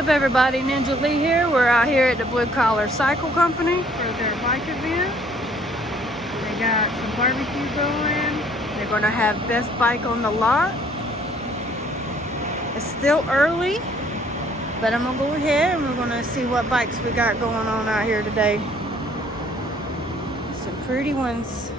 up, everybody? Ninja Lee here. We're out here at the Blue Collar Cycle Company for their bike event. They got some barbecue going. They're going to have best bike on the lot. It's still early, but I'm going to go ahead and we're going to see what bikes we got going on out here today. Some pretty ones.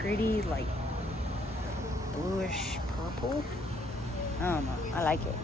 Pretty like bluish purple. I don't know. I like it.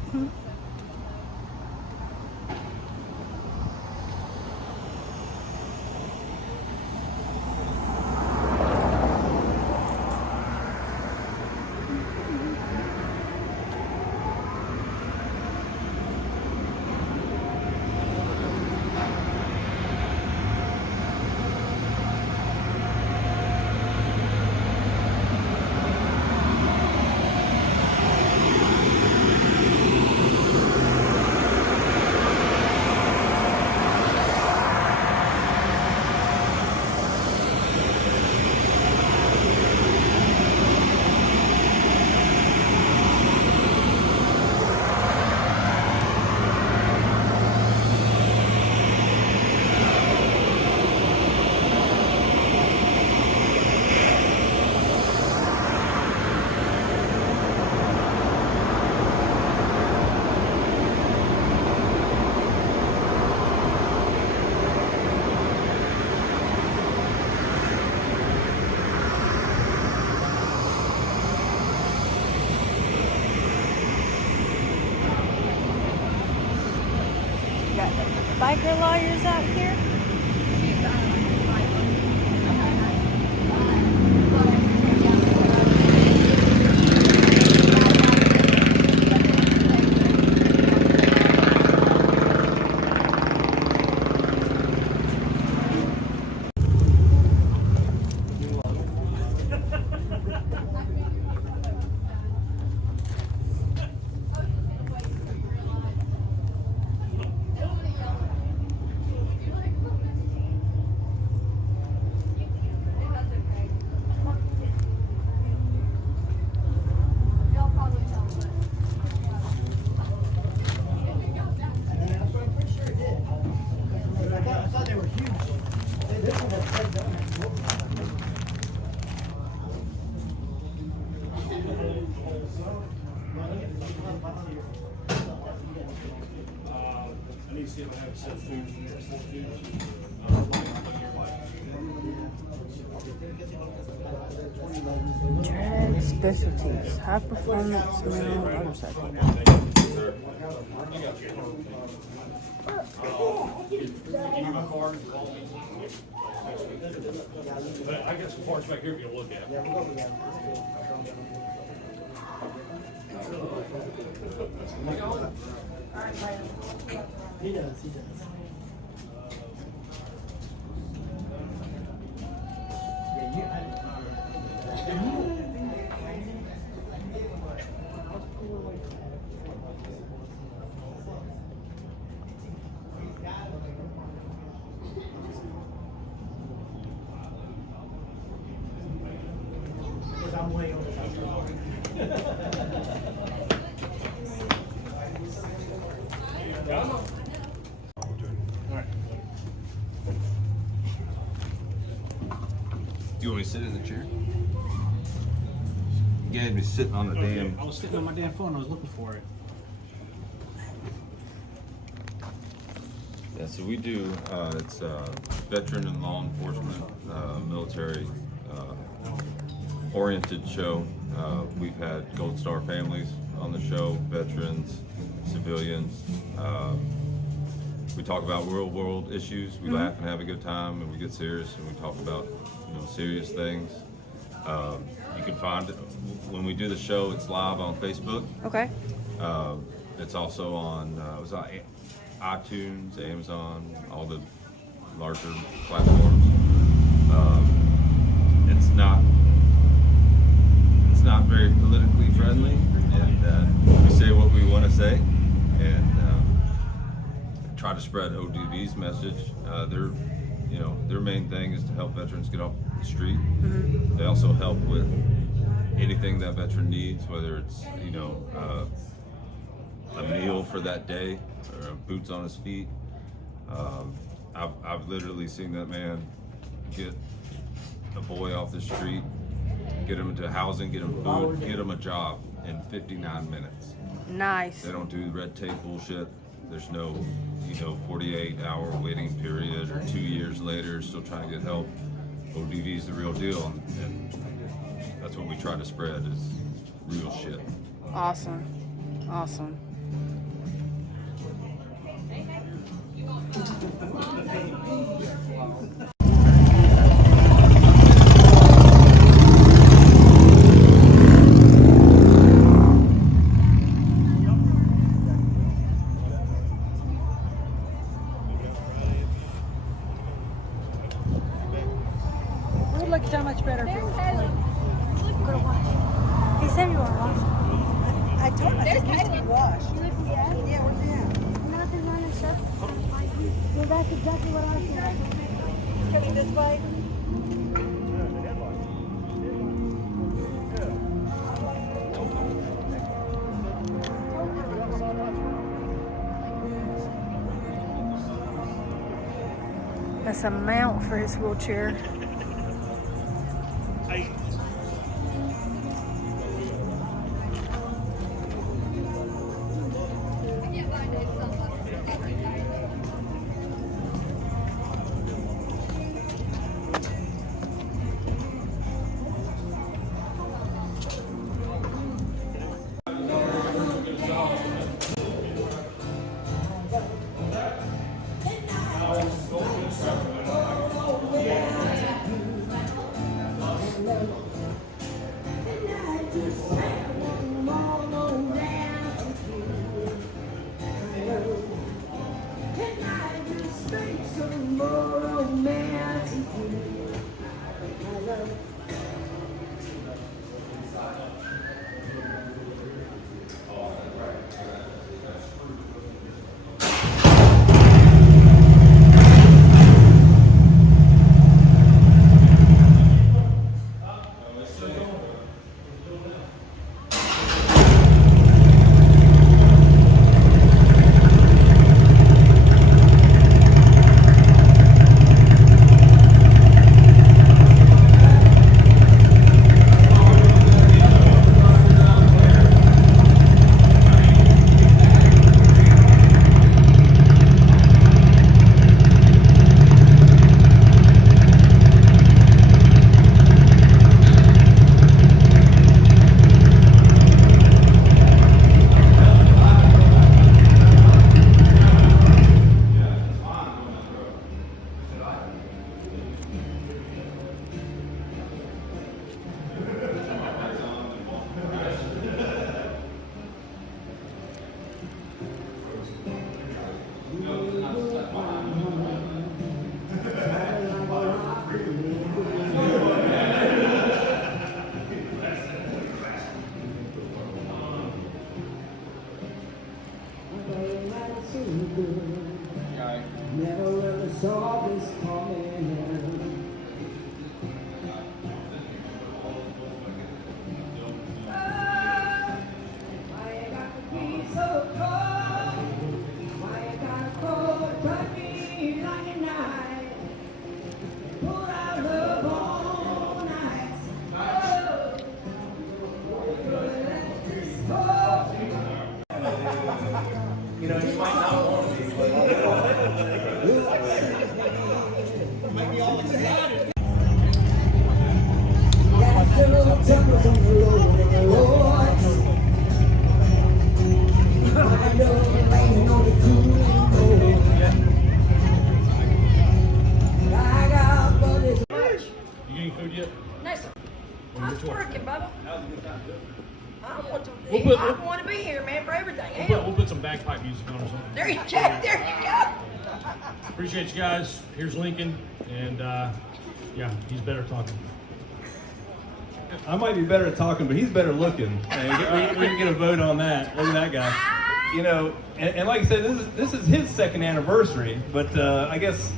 Biker lawyers out here. Drag specialties, high performance male motorcycle. I got some parts back here if you look at. He does. I'm way over You want me to sit in the chair? gave me sitting on the damn. I was sitting on my damn phone. I was looking for it. Yeah, so we do. It's veteran and law enforcement, military oriented show. We've had Gold Star families on the show, veterans, civilians. We talk about real world issues. We laugh and have a good time, and we get serious, and we talk about serious things. You can find it when we do the show. It's live on Facebook. Okay. It's also on it was on iTunes, Amazon, all the larger platforms. It's not very politically friendly, and we say what we want to say, and try to spread ODV's message. Their main thing is to help veterans get off the street. They also help with anything that veteran needs, whether it's a meal for that day or boots on his feet. I've literally seen that man get a boy off the street, get him into housing, get him food, get him a job in 59 minutes. Nice. They don't do red tape bullshit. There's no 48-hour waiting period or 2 years later still trying to get help. ODV is the real deal, and that's what we try to spread is real shit. Awesome. It would look so much better if it was clean. Go to wash. He said you want to wash. I told him, I said, he's going to wash. Yeah, we're down. Nothing on his shirt. Yeah, that's exactly what I said. Coming this way. That's a mount for his wheelchair. You know, you might not want to be, but You getting food yet? No, sir. I was working, Bubba. I want to We'll be, put- I want to be here, man, for everything. We'll put some bagpipe music on or something. There you go. There you go. Appreciate you guys. Here's Lincoln, and yeah, he's better talking. I might be better at talking, but he's better looking. And we can get a vote on that. Look at that guy. You know, and like I said, this is his second anniversary. But I guess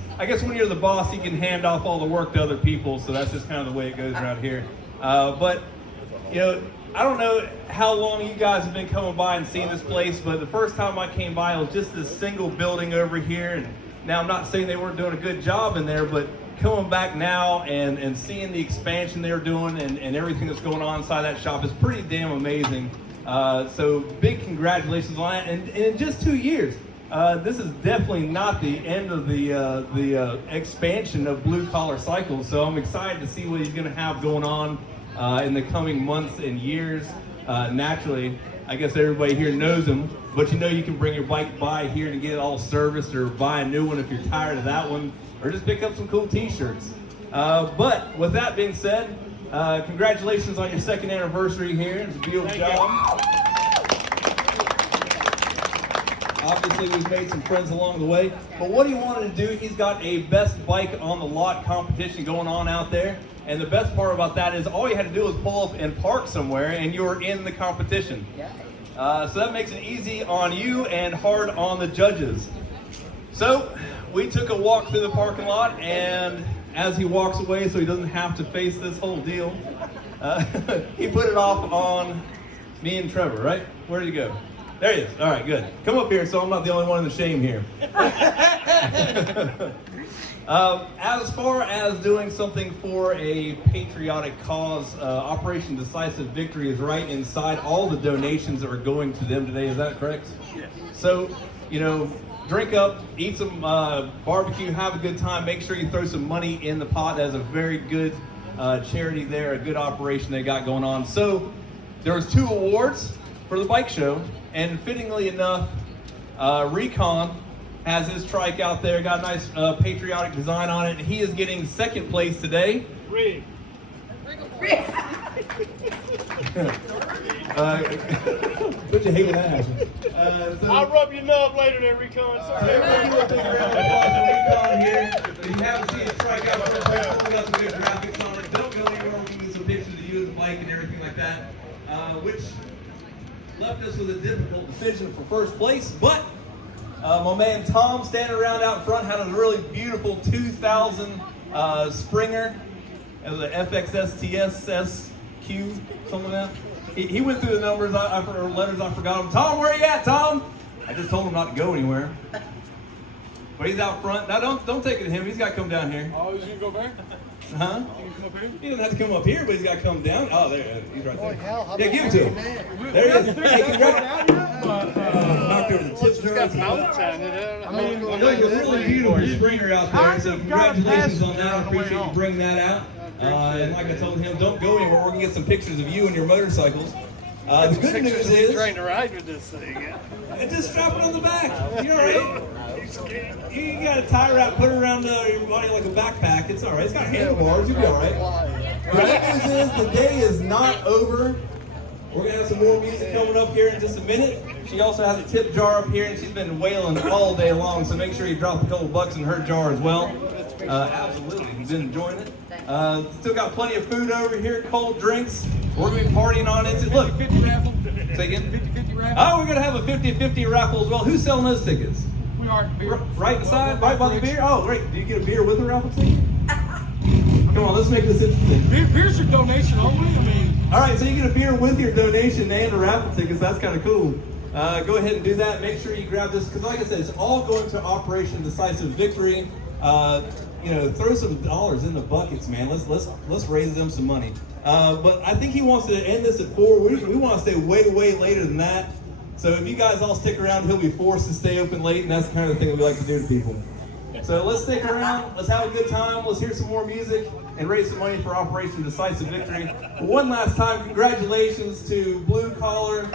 when you're the boss, you can hand off all the work to other people. So that's just kind of the way it goes around here. But you know, I don't know how long you guys have been coming by and seeing this place, but the first time I came by, it was just this single building over here. And now I'm not saying they weren't doing a good job in there, but coming back now and seeing the expansion they're doing and everything that's going on inside that shop is pretty damn amazing. So big congratulations on that. And in just 2 years, this is definitely not the end of the expansion of Blue Collar Cycles. So I'm excited to see what he's going to have going on in the coming months and years. Naturally, I guess everybody here knows him, but you know you can bring your bike by here to get it all serviced or buy a new one if you're tired of that one, or just pick up some cool t-shirts. But with that being said, congratulations on your second anniversary here. It's a beautiful job. Obviously, we've made some friends along the way. But what he wanted to do, he's got a best bike on the lot competition going on out there. And the best part about that is all you had to do was pull up and park somewhere and you were in the competition. So that makes it easy on you and hard on the judges. So we took a walk through the parking lot, and as he walks away so he doesn't have to face this whole deal, he put it off on me and Trevor, right? Where did he go? There he is. All right, good. Come up here so I'm not the only one in the shame here. As far as doing something for a patriotic cause, Operation Decisive Victory is right inside all the donations that are going to them today. Is that correct? Yes. So, you know, drink up, eat some barbecue, have a good time. Make sure you throw some money in the pot. That's a very good charity there, a good operation they got going on. So there was 2 awards for the bike show, and fittingly enough, Recon has his trike out there, got a nice patriotic design on it. He is getting second place today. Rig. But you hate that. I'll rub your nub later there, Recon. We'll do a big round of applause for Recon here. If you haven't seen his trike out there, we got some good graphics on it. Don't go anywhere. We can get some pictures of you and the bike and everything like that, which left us with a difficult decision for first place, but my man Tom, standing around out front, had a really beautiful 2000 Springer. It was a FXSTSSQ, something like that. He went through the numbers, or letters, I forgot them. Tom, where you at, Tom? I just told him not to go anywhere. But he's out front. Now, don't take it to him. He's got to come down here. Oh, he's going to go back? Huh? He doesn't have to come up here, but he's got to come down. Oh, there, he's right there. Yeah, give it to him. There he is. Hey, congratulations. Knocked over the tips. I mean, it's a really beautiful Springer out there, so congratulations on that. I appreciate you bringing that out. And like I told him, don't go anywhere. We're going to get some pictures of you and your motorcycles. The good news is, Trying to ride with this thing. just strap it on the back. You're all right. You got a tie wrap, put it around your body like a backpack. It's all right. It's got handlebars. You'll be all right. The good news is the day is not over. We're going to have some more music coming up here in just a minute. She also has a tip jar up here, and she's been wailing all day long, so make sure you drop a couple bucks in her jar as well. Absolutely. You've been enjoying it. Still got plenty of food over here, cold drinks. We're going to be partying on into. Look. 50 raffle. Say again? 50-50 raffle. Oh, we're going to have a 50-50 raffle as well. Who's selling those tickets? We are. Right inside? Right by the beer? Oh, great. Do you get a beer with a raffle ticket? Come on, let's make this interesting. Beer's your donation only. I mean. All right, so you get a beer with your donation and a raffle tickets. That's kind of cool. Go ahead and do that. Make sure you grab this, because like I said, it's all going to Operation Decisive Victory. You know, throw some dollars in the buckets, man. Let's raise them some money. But I think he wants to end this at 4. We want to stay way later than that. So if you guys all stick around, he'll be forced to stay open late, and that's the kind of thing that we like to do to people. So let's stick around, let's have a good time, let's hear some more music, and raise some money for Operation Decisive Victory. One last time, congratulations to Blue Collar,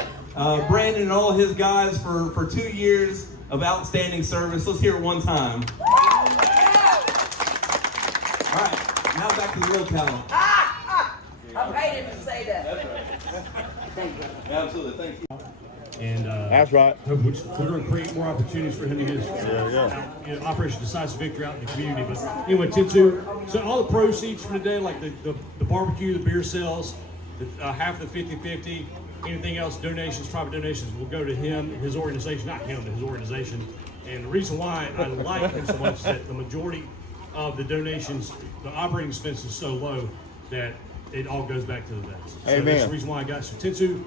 Brandon and all his guys for 2 years of outstanding service. Let's hear it one time. All right, now back to the real talent. I'm hating to say that. Thank you. Absolutely, thank you. And That's right. which we're going to create more opportunities for him to get his Operation Decisive Victory out in the community. But anyway, Tinsu, so all the proceeds from today, like the barbecue, the beer sales, half of the 50-50, anything else, donations, private donations, will go to him, his organization, not him, but his organization. And the reason why I like him so much is that the majority of the donations, the operating expense is so low that it all goes back to the vets. So Amen. that's the reason why I got you. Tinsu,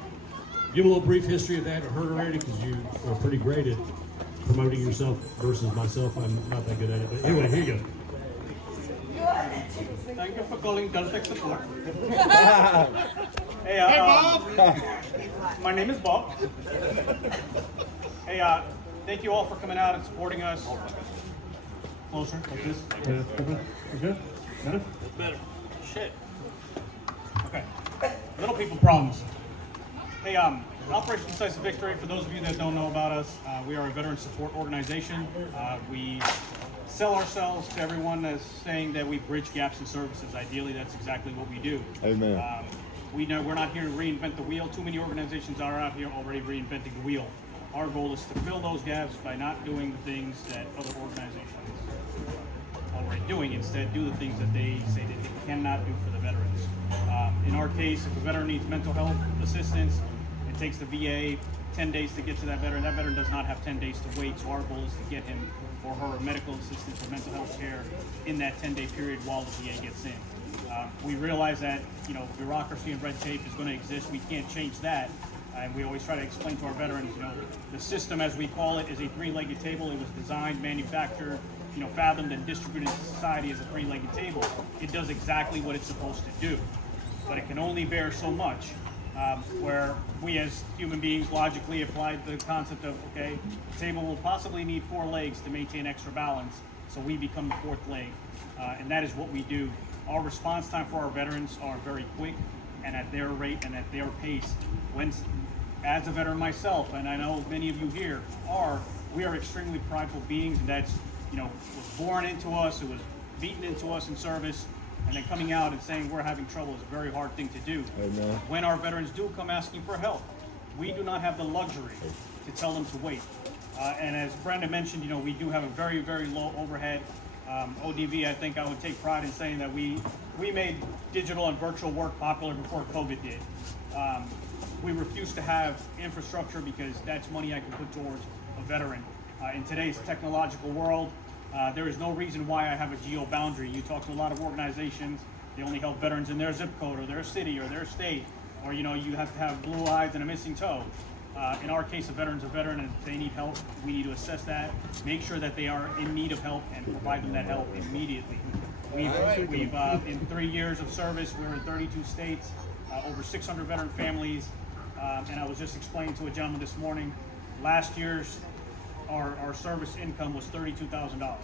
give a little brief history of that. I heard already because you are pretty great at promoting yourself versus myself. I'm not that good at it. But anyway, here you go. Thank you for calling Caltech Support. Hey, Bob. My name is Bob. Hey, thank you all for coming out and supporting us. Closer, like this. Good? Better? Better. Shit. Okay. Little people problems. Hey, Operation Decisive Victory, for those of you that don't know about us, we are a veteran support organization. We sell ourselves to everyone as saying that we bridge gaps in services. Ideally, that's exactly what we do. Amen. We know we're not here to reinvent the wheel. Too many organizations are out here already reinventing the wheel. Our goal is to fill those gaps by not doing the things that other organizations are already doing. Instead, do the things that they say that they cannot do for the veterans. In our case, if a veteran needs mental health assistance, it takes the VA 10 days to get to that veteran. That veteran does not have 10 days to wait, so our goal is to get him or her medical assistance or mental health care in that 10-day period while the VA gets in. We realize that, bureaucracy and red tape is going to exist. We can't change that. And we always try to explain to our veterans, the system, as we call it, is a three-legged table. It was designed, manufactured, fathomed and distributed to society as a three-legged table. It does exactly what it's supposed to do, but it can only bear so much. Where we as human beings logically applied the concept of, okay, the table will possibly need 4 legs to maintain extra balance, so we become the 4th leg, and that is what we do. Our response time for our veterans are very quick and at their rate and at their pace. As a veteran myself, and I know many of you here we are extremely prideful beings, and that's, was born into us, it was beaten into us in service, and then coming out and saying we're having trouble is a very hard thing to do. Amen. When our veterans do come asking for help, we do not have the luxury to tell them to wait. And as Brandon mentioned, we do have a very, very low overhead. ODV, I think I would take pride in saying that we made digital and virtual work popular before COVID did. We refuse to have infrastructure because that's money I can put towards a veteran. In today's technological world, there is no reason why I have a geo boundary. You talk to a lot of organizations, they only help veterans in their zip code or their city or their state, or you have to have blue eyes and a missing toe. In our case, a veteran's a veteran, and if they need help, we need to assess that, make sure that they are in need of help, and provide them that help immediately. We've in 3 years of service, we're in 32 states, over 600 veteran families, and I was just explaining to a gentleman this morning, last year's our service income was $32,000.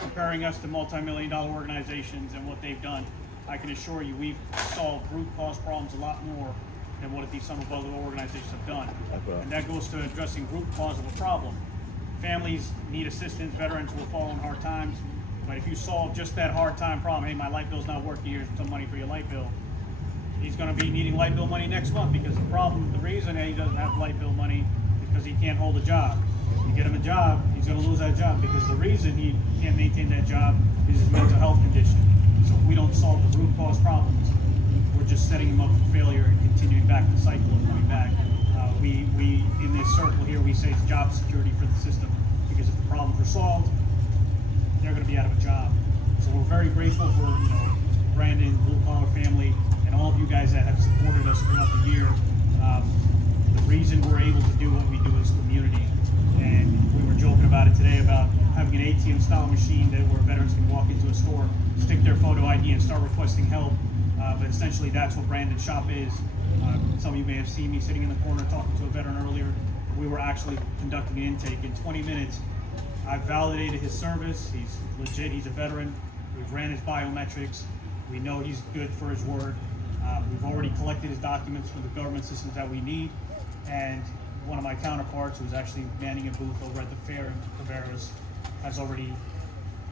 Comparing us to multi-million-dollar organizations and what they've done, I can assure you we've solved root cause problems a lot more than what some of other organizations have done. And that goes to addressing root cause of a problem. Families need assistance, veterans will fall in hard times, but if you solve just that hard time problem, hey, my light bill's not working, here's some money for your light bill. He's gonna be needing light bill money next month because the reason he doesn't have light bill money is because he can't hold a job. You get him a job, he's gonna lose that job because the reason he can't maintain that job is his mental health condition. So if we don't solve the root cause problems, we're just setting him up for failure and continuing back the cycle of going back. We in this circle here, we say it's job security for the system, because if the problems are solved, they're going to be out of a job. So we're very grateful for Brandon, Blue Collar family, and all of you guys that have supported us throughout the year. The reason we're able to do what we do is community, and we were joking about it today about having an ATM style machine where veterans can walk into a store, stick their photo ID, and start requesting help. but essentially that's what Brandon's shop is. Some of you may have seen me sitting in the corner talking to a veteran earlier. We were actually conducting an intake. In 20 minutes, I validated his service. He's legit, he's a veteran. We've ran his biometrics. We know he's good for his word. We've already collected his documents from the government systems that we need. And one of my counterparts, who's actually manning a booth over at the fair in Cabarrus, has already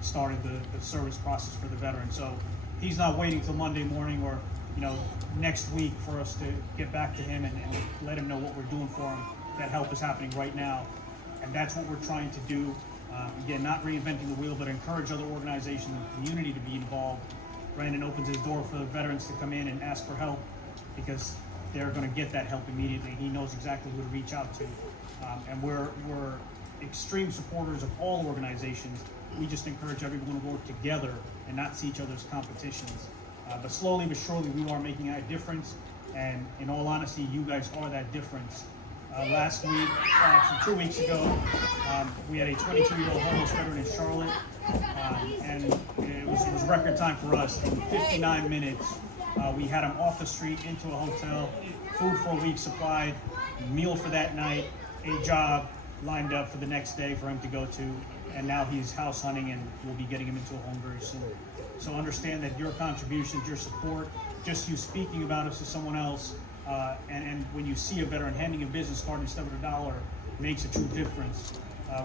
started the service process for the veteran. So he's not waiting till Monday morning or next week for us to get back to him and let him know what we're doing for him. That help is happening right now. And that's what we're trying to do. Again, not reinventing the wheel, but encourage other organizations and the community to be involved. Brandon opens his door for the veterans to come in and ask for help because they're going to get that help immediately. He knows exactly who to reach out to. And we're extreme supporters of all organizations. We just encourage everyone to work together and not see each other as competitions. But slowly but surely, we are making a difference. And in all honesty, you guys are that difference. Last week, actually 2 weeks ago, we had a 22-year-old homeless veteran in Charlotte, and it was record time for us. In 59 minutes, we had him off the street into a hotel, food for a week supplied, meal for that night, a job lined up for the next day for him to go to, and now he's house hunting and we'll be getting him into a home very soon. So understand that your contributions, your support, just you speaking about us to someone else, and when you see a veteran handing a business card instead of $1, makes a true difference.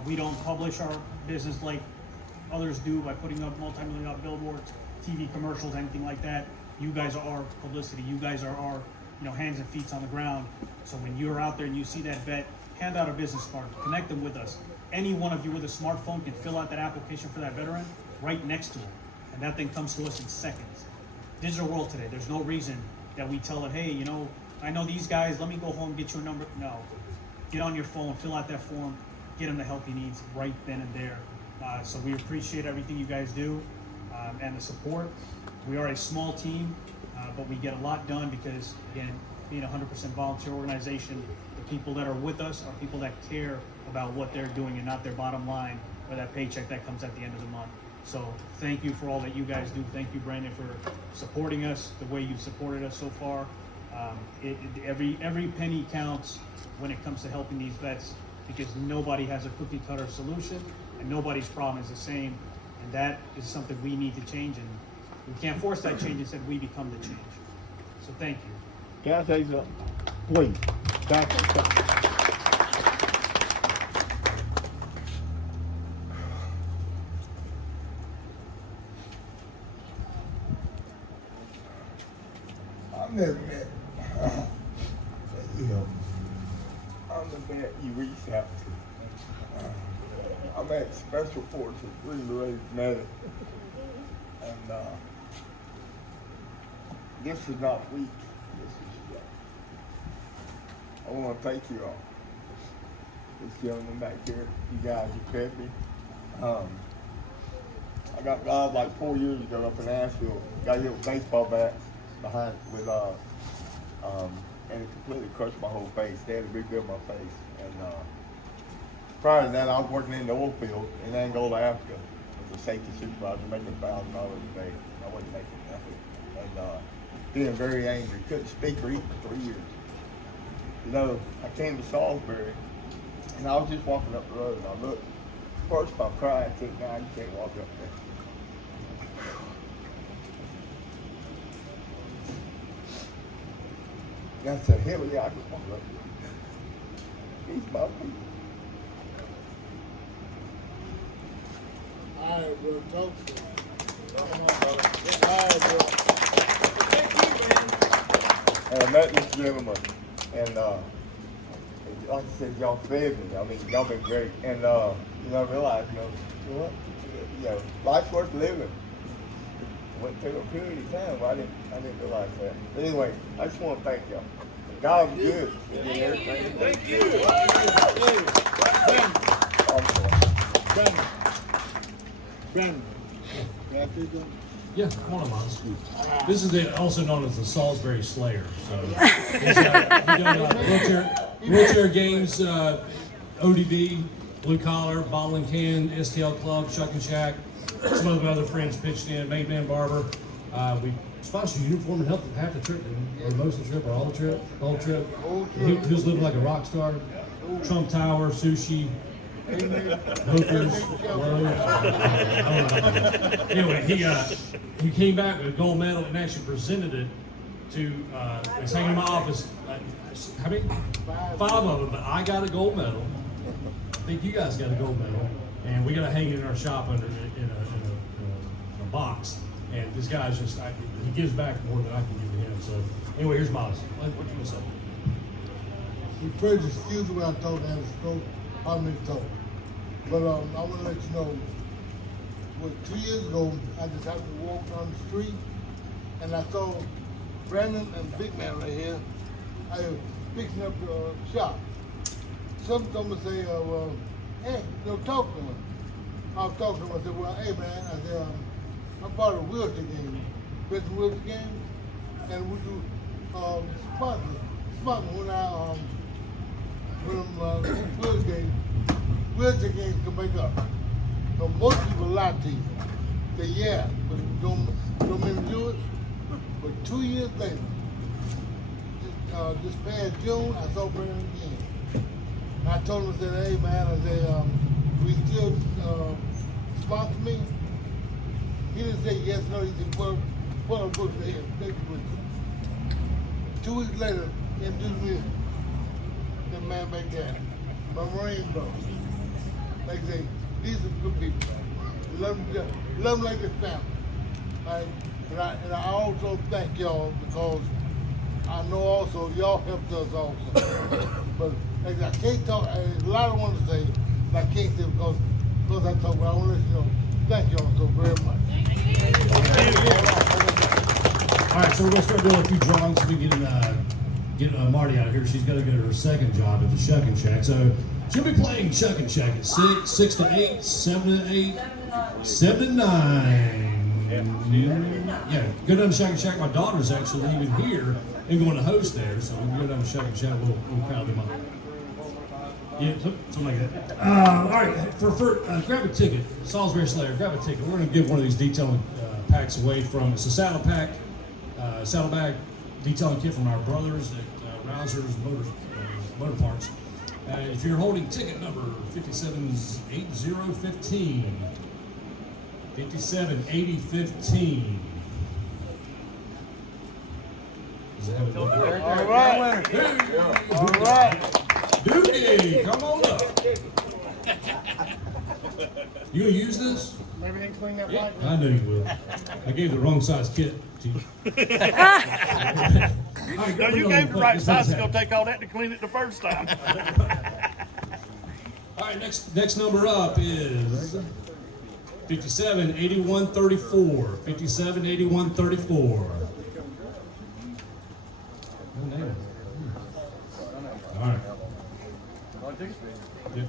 We don't publish our business like others do by putting up multi-million-dollar billboards, TV commercials, anything like that. You guys are our publicity. You guys are our hands and feet on the ground. So when you're out there and you see that vet, hand out a business card, connect them with us. Any one of you with a smartphone can fill out that application for that veteran right next to him. And that thing comes to us in seconds. Digital world today, there's no reason that we tell it, hey, I know these guys, let me go home, get you a number. No, get on your phone, fill out that form, get him the help he needs right then and there. So we appreciate everything you guys do and the support. We are a small team, but we get a lot done because, again, being a 100% volunteer organization, the people that are with us are people that care about what they're doing and not their bottom line or that paycheck that comes at the end of the month. So thank you for all that you guys do. Thank you, Brandon, for supporting us the way you've supported us so far. Every penny counts when it comes to helping these vets because nobody has a cookie cutter solution and nobody's problem is the same. And that is something we need to change, and we can't force that change. Instead, we become the change. So thank you. Can I say something? Please. Can I say something? I've never met I'm the man you reach out to. I'm at Special Forces Green Berets Medic, and this is not weak. This is strong. I want to thank you all. This gentleman back here, you guys are fed me. I got robbed like 4 years ago up in Asheville. Got hit with baseball bats behind with and it completely crushed my whole face. They had to rebuild my face. And prior to that, I was working in the oil field in Angola, Africa, as a safety supervisor, making $1,000 a day. I wasn't making nothing. And being very angry, couldn't speak or eat for 3 years. I came to Salisbury, and I was just walking up the road, and I looked. First, I cried. I said, "Nah, you can't walk up there." And I said, "Hell yeah, I can walk up there." He's my people. All right, bro, talk to him. Come on, brother. All right, bro. And I met this gentleman, and like I said, y'all fed me. I mean, y'all been great. And I realized, life's worth living. Went through a period of time where I didn't realize that. But anyway, I just want to thank y'all. God's good. Thank you. Brandon. Can I say something? Yeah, come on, Miles. This is also known as the Salisbury Slayer. So he's done wheelchair games, ODV, Blue Collar, Bottle and Can, STL Club, Shuck and Shack. Some of the other friends pitched in, Made Man Barber. We sponsor uniform and help half the trip, or most of the trip, or all the trip, whole trip. Who's living like a rock star? Trump Tower, sushi, hookers, Anyway, he came back with a gold medal and actually presented it to. It's hanging in my office. How many? 5 of them. But I got a gold medal. I think you guys got a gold medal, and we got to hang it in our shop in a box. And this guy's just, he gives back more than I can give to him. So, anyway, here's Miles. What you want to say? We pray to excuse me when I told that stroke, how many told. But I want to let you know, 2 years ago, I just happened to walk down the street, and I saw Brandon and Big Man right here. I was fixing up the shop. Some told me, say, hey, talk to him. I was talking to him, I said, well, hey, man, I said, I'm part of the wheelchair game, Christian wheelchair game, and we do sponsors when wheelchair games come back up. So most people lie to you. Say, yeah, but don't mean to do it. But 2 years later, this past June, I saw Brandon again. And I told him, I said, hey, man, I said, we still sponsor me? He didn't say yes, no, he said, put a book in here, take the book. 2 weeks later, he introduced me the man back there, my Marine bro. Like I say, these are good people. Love them like their family. Right? And I also thank y'all because I know also y'all helped us also. But like I can't talk, there's a lot I want to say, but I can't say because I talk, but I want to let you know, thank y'all so very much. All right, so we're going to start doing a few drawings so we can get Marty out of here. She's got to go to her second job at the Shuckin' Shack. So she'll be playing Shuckin' Shack at 6 to 8, 7 to 8, 7 to 9. Yeah, go down to Shuckin' Shack. My daughter's actually leaving here and going to host there. So we can go down to Shuckin' Shack. We'll crowd them up. Yeah, something like that. All right, grab a ticket. Salisbury Slayer, grab a ticket. We're going to give one of these detailing packs away from, it's a saddle pack, saddlebag detailing kit from our brothers at Rousers Motor Parts. If you're holding ticket number 578015, 578015. Does it have a number? All right. Hey. All right. Dookie, come on up. You gonna use this? Everything clean that Yeah, light? I know you will. I gave the wrong size kit to you. No, you gave the right size. It's gonna take all that to clean it the first time. All right, next number up is 578134. 578134. All right. Yeah.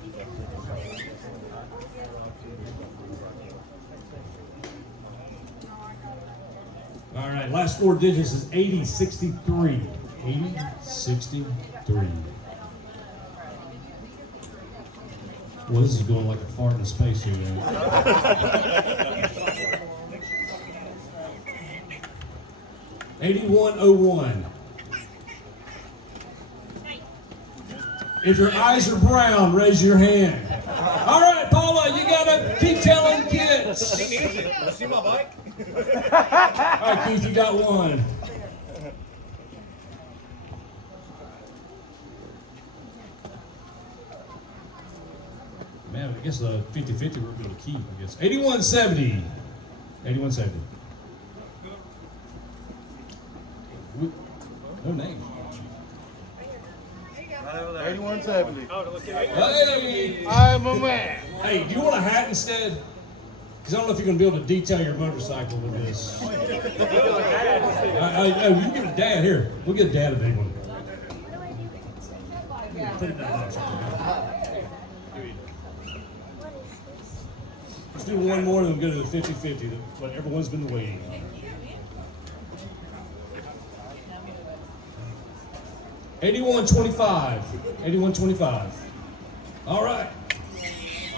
All right, last 4 digits is 8063. 8063. Well, this is going like a fart in space here, man. 8101. If your eyes are brown, raise your hand. All right, Paula, you got a detailing kit. See my bike? All right, Keith, you got one. Man, I guess the 50-50 we're going to keep, I guess. 8170. 8170. No name. 8170. Hey! I'm a man. Hey, do you want a hat instead? Because I don't know if you're going to be able to detail your motorcycle with this. You can give it to Dad. Here, we'll get Dad a big one. Put it down. Let's do one more, then we'll go to the 50-50, what everyone's been waiting on. $81.25. $81.25. All right.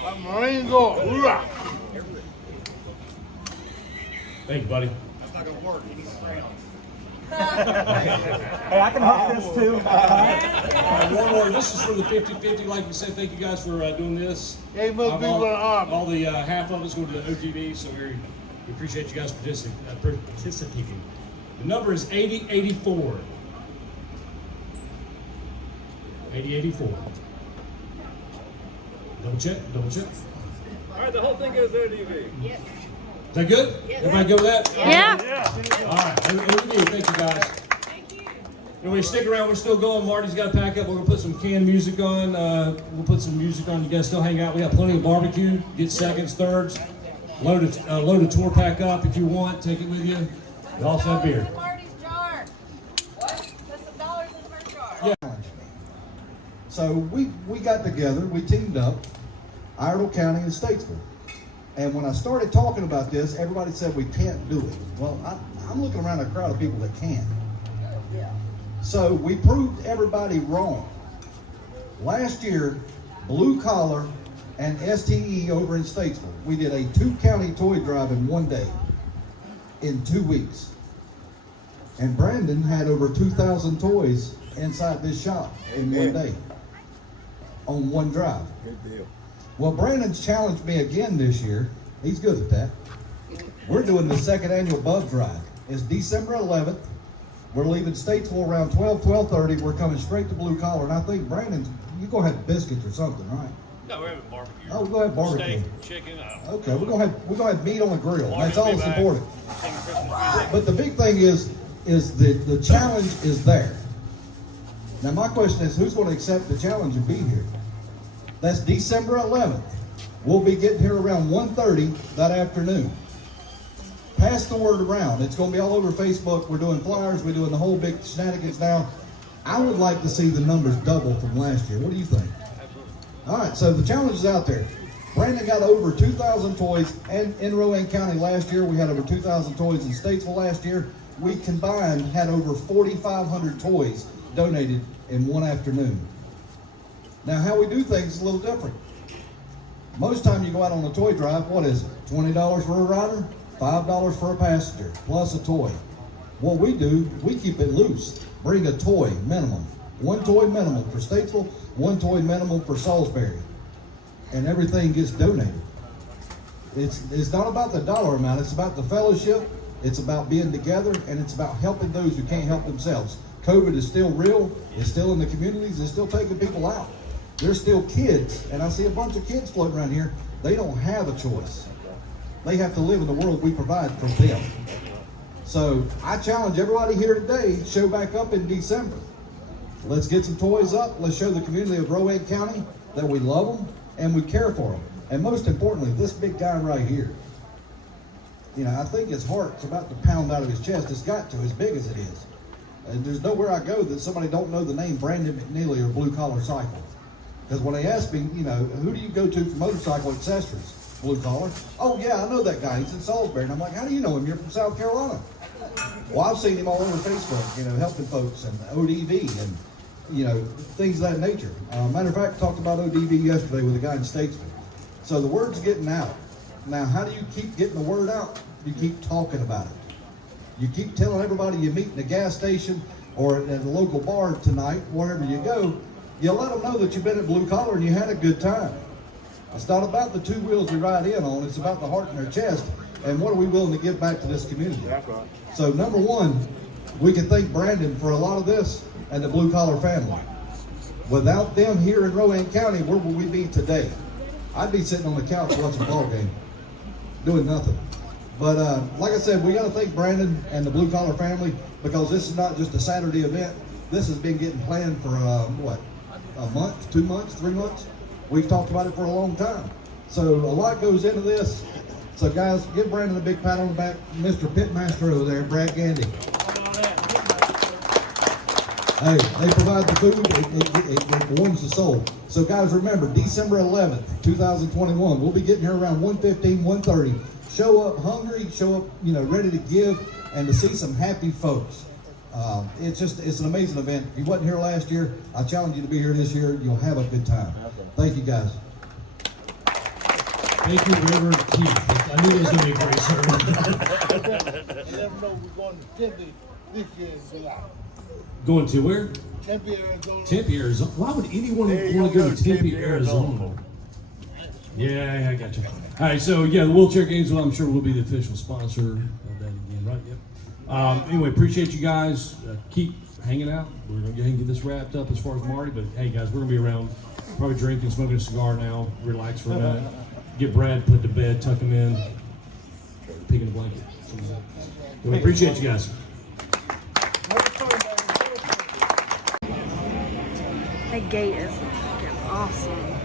I'm Marine Gore. Hoorah. Thank you, buddy. work. He needs crayons. Hey, I can help this too. Warlord, this is for the 50-50. Like we said, thank you guys for doing this. They must be with an army. All the half of us go to the ODV, so we appreciate you guys participating. The number is 8084. 8084. Double check. All right, the whole thing goes ODV. Yes. Is that good? Everybody good with that? Yeah. All right. ODV, thank you guys. Thank you. Anyway, stick around. We're still going. Marty's got to pack up. We're gonna put some canned music on. We'll put some music on. You guys still hang out. We got plenty of barbecue. Get seconds, thirds. Load a tour pack up if you want. Take it with you. We also have beer. Marty's jar. What? Put some dollars in her jar. Yeah. So we got together, we teamed up, Iredell County and Statesville. And when I started talking about this, everybody said we can't do it. Well, I'm looking around a crowd of people that can. So we proved everybody wrong. Last year, Blue Collar and STE over in Statesville, we did a 2-county toy drive in one day, in 2 weeks. And Brandon had over 2,000 toys inside this shop in one day, on one drive. Good deal. Well, Brandon's challenged me again this year. He's good at that. We're doing the second annual Bug Drive. It's December 11th. We're leaving Statesville around 12:30. We're coming straight to Blue Collar. And I think, Brandon, you're going to have biscuits or something, right? No, we're having barbecue. Oh, we're going to have barbecue. Steak, chicken. Okay, we're going to have meat on the grill. That's all that's important. Singing Christmas music. But the big thing is the challenge is there. Now my question is, who's going to accept the challenge and be here? That's December 11th. We'll be getting here around 1:30 that afternoon. Pass the word around. It's going to be all over Facebook. We're doing flyers. We're doing the whole big shenanigans now. I would like to see the numbers double from last year. What do you think? All right, so the challenge is out there. Brandon got over 2,000 toys and in Rowan County last year. We had over 2,000 toys in Statesville last year. We combined had over 4,500 toys donated in one afternoon. Now, how we do things is a little different. Most time you go out on a toy drive, what is it? $20 for a rider, $5 for a passenger, plus a toy. What we do, we keep it loose. Bring a toy minimum. One toy minimum for Statesville, one toy minimum for Salisbury. And everything gets donated. It's not about the dollar amount, it's about the fellowship, it's about being together, and it's about helping those who can't help themselves. COVID is still real, it's still in the communities, it's still taking people out. There's still kids, and I see a bunch of kids floating around here, they don't have a choice. They have to live in the world we provide for them. So I challenge everybody here today, show back up in December. Let's get some toys up, let's show the community of Rowan County that we love them and we care for them. And most importantly, this big guy right here. You know, I think his heart's about to pound out of his chest. It's got to, as big as it is. And there's nowhere I go that somebody don't know the name Brandon McNeely or Blue Collar Cycle. Because when they ask me, you know, who do you go to for motorcycle accessories? Blue Collar. Oh yeah, I know that guy. He's in Salisbury. And I'm like, how do you know him? You're from South Carolina. Well, I've seen him all over Facebook, you know, helping folks and ODV and, you know, things of that nature. Matter of fact, I talked about ODV yesterday with a guy in Statesville. So the word's getting out. Now, how do you keep getting the word out? You keep talking about it. You keep telling everybody you meet in a gas station or at a local bar tonight, wherever you go, you let them know that you've been at Blue Collar and you had a good time. It's not about the two wheels we ride in on, it's about the heart in their chest and what are we willing to give back to this community. That's right. So number one, we can thank Brandon for a lot of this and the Blue Collar family. Without them here in Rowan County, where would we be today? I'd be sitting on the couch watching a ball game, doing nothing. But like I said, we got to thank Brandon and the Blue Collar family because this is not just a Saturday event. This has been getting planned for what, a month, 2 months, 3 months? We've talked about it for a long time. So a lot goes into this. So guys, give Brandon a big pat on the back. Mr. Pitmaster over there, Brad Gandy. Hey, they provide the food, it warms the soul. So guys, remember, December 11th, 2021, we'll be getting here around 1:15, 1:30. Show up hungry, show up, you know, ready to give and to see some happy folks. It's an amazing event. If you wasn't here last year, I challenge you to be here this year. You'll have a good time. Thank you guys. Thank you, Reverend Keith. I knew it was going to be a great sermon. And let them know we're going to Tempe this year in July. Going to where? Tempe, Arizona. Tempe, Arizona. Why would anyone want to go to Tempe, Arizona? Yeah, I got you. All right, so yeah, the wheelchair games, well, I'm sure will be the official sponsor of that again, right? Yep. Anyway, appreciate you guys. Keep hanging out. We're going to go ahead and get this wrapped up as far as Marty, but hey, guys, we're going to be around, probably drinking, smoking a cigar now, relax for a minute, get Brad put to bed, tuck him in, pig in a blanket. So, we appreciate you guys. That gate is freaking awesome.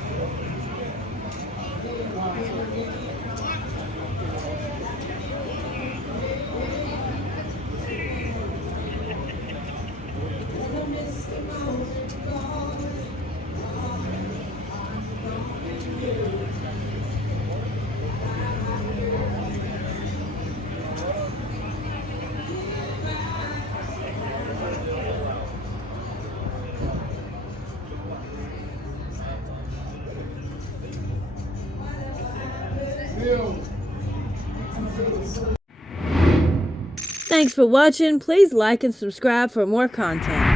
Thanks for watching. Please like and subscribe for more content.